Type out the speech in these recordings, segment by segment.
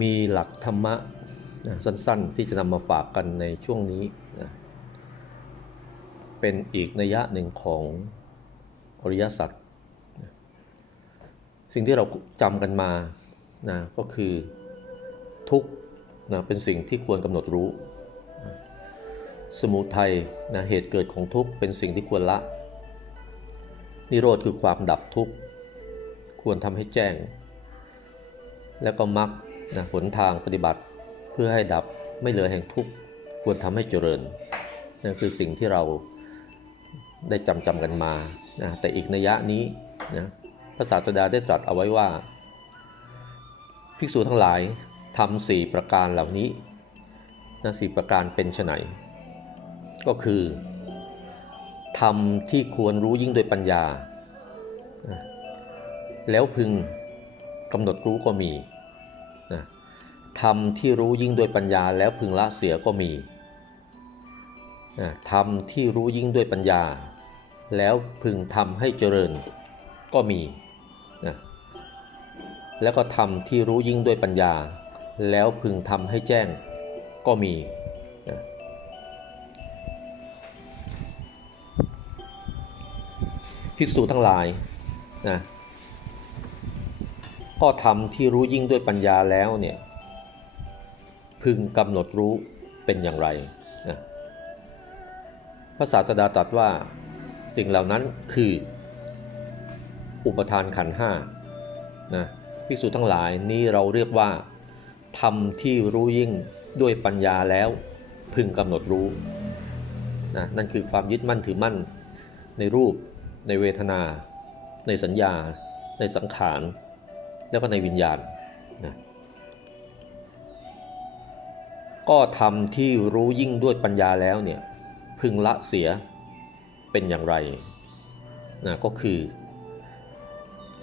มีหลักธรรมะนะสั้นๆ ที่จะนำมาฝากกันในช่วงนี้นะเป็นอีกนัยยะหนึ่งของอริยสัจนะสิ่งที่เราจำกันมานะก็คือทุกขนะเป็นสิ่งที่ควรกำหนดรู้ สมุทัยนะเหตุเกิดของทุกข์เป็นสิ่งที่ควรละ นิโรธคือความดับทุกข์ควรทำให้แจ้ง แล้วก็มรรค นะหนทางปฏิบัติเพื่อให้ดับไม่เหลือแห่งทุกข์ควรทำให้เจริญนั่นคือสิ่งที่เราได้จำจำกันมานะแต่อีกนัยยะนี้นะพระศาสดาได้ตรัสเอาไว้ว่า ภิกษุทั้งหลายทำสี่ประการเหล่านี้นะสี่ประการเป็นไฉนก็คือทำที่ควรรู้ยิ่งโดยปัญญานะแล้วพึงกำหนดรู้ก็มี ทำที่รู้ยิ่งโดยปัญญาแล้วพึงละเสียก็มีทำที่รู้ยิ่งด้วยปัญญา แล้วพึงทำให้เจริญก็มีนะแล้วก็ทำที่รู้ยิ่งด้วยปัญญา แล้วพึงทำให้แจ้งก็มีนะภิกษุทั้งหลายนะก็ทำที่รู้ยิ่งด้วยปัญญาแล้วเนี่ย พึงกำหนดรู้เป็นอย่างไรนะพระศาสดาตรัสว่าสิ่งเหล่านั้นคือ อุปทานขันห้านะภิกษุทั้งหลายนี้เราเรียกว่าทำที่รู้ยิ่งด้วยปัญญาแล้วพึงกำหนดรู้นะนั่นคือความยึดมั่นถือมั่นในรูป ในเวทนา ในสัญญา ในสังขาร แล้วก็ในวิญญาณ ก็ทำที่รู้ยิ่งด้วยปัญญาแล้วเนี่ยพึงละเสียเป็นอย่างไรนะก็คือ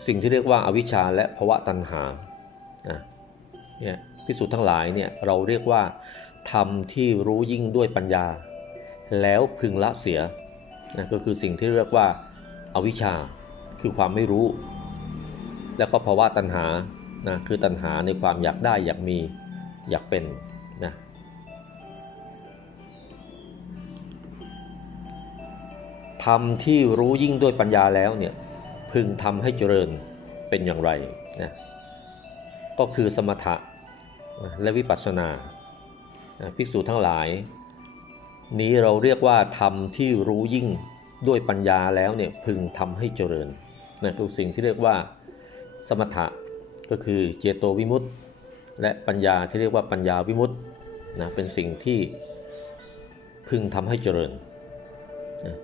สิ่งที่เรียกว่าอาวิชชาและภวะตัณหานะเนี่ยพิสูจน์ทั้งหลายเนี่ยเราเรียกว่าทำที่รู้ยิ่งด้วยปัญญา แล้วพึงละเสียนะก็คือสิ่งที่เรียกว่าอาวิชชาคือความไม่รู้ แล้วก็ภาวะตัณหานะคือตัณหาในความอยากได้อยากมีอยากเป็นนะ ทำที่รู้ยิ่งด้วยปัญญาแล้วเนี่ยพึงทำให้เจริญเป็นอย่างไรนะก็คือสมถะและวิปัสสนาภิกษุทั้งหลาย นี้เราเรียกว่าทำที่รู้ยิ่งด้วยปัญญาแล้วเนี่ยพึงทำให้เจริญนะคือสิ่งที่เรียกว่าสมถะก็คือเจโตวิมุตติ และปัญญาที่เรียกว่าปัญญาวิมุตตินะเป็นสิ่งที่พึงทำให้เจริญนะ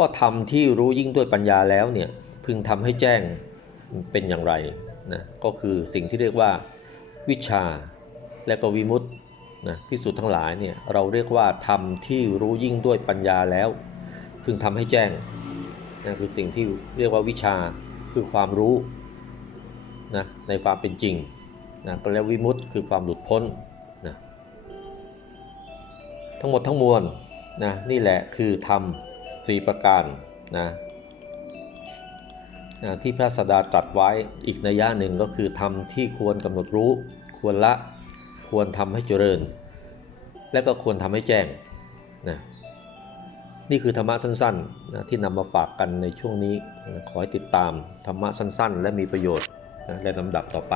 ก็ทำที่รู้ยิ่งด้วยปัญญาแล้วเนี่ยพึงทำให้แจ้งเป็นอย่างไรนะก็คือสิ่งที่เรียกว่าวิชาและก็วิมุตตินะพิสุทธ์ทั้งหลายเนี่ยเราเรียกว่าทำที่รู้ยิ่งด้วยปัญญาแล้ว พึงทำให้แจ้งนะคือสิ่งที่เรียกว่าวิชาคือความรู้นะในความเป็นจริงนะก็เรียกวิมุตติคือความหลุดพ้นนะทั้งหมดทั้งมวลนะนี่แหละคือธรรม สี่ประการนะนะที่พระสดาตรัสไว้อีกนัยยะหนึ่งก็คือธรรมที่ควรกำหนดรู้ ควรละควรทำให้เจริญ และก็ควรทำให้แจ้งนะนี่คือธรรมะสั้นๆนะที่นำมาฝากกันในช่วงนี้นะขอให้ติดตามธรรมะสั้นๆ และมีประโยชน์นะในลำดับต่อไป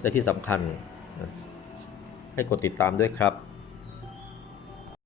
และที่สำคัญนะให้กดติดตามด้วยครับ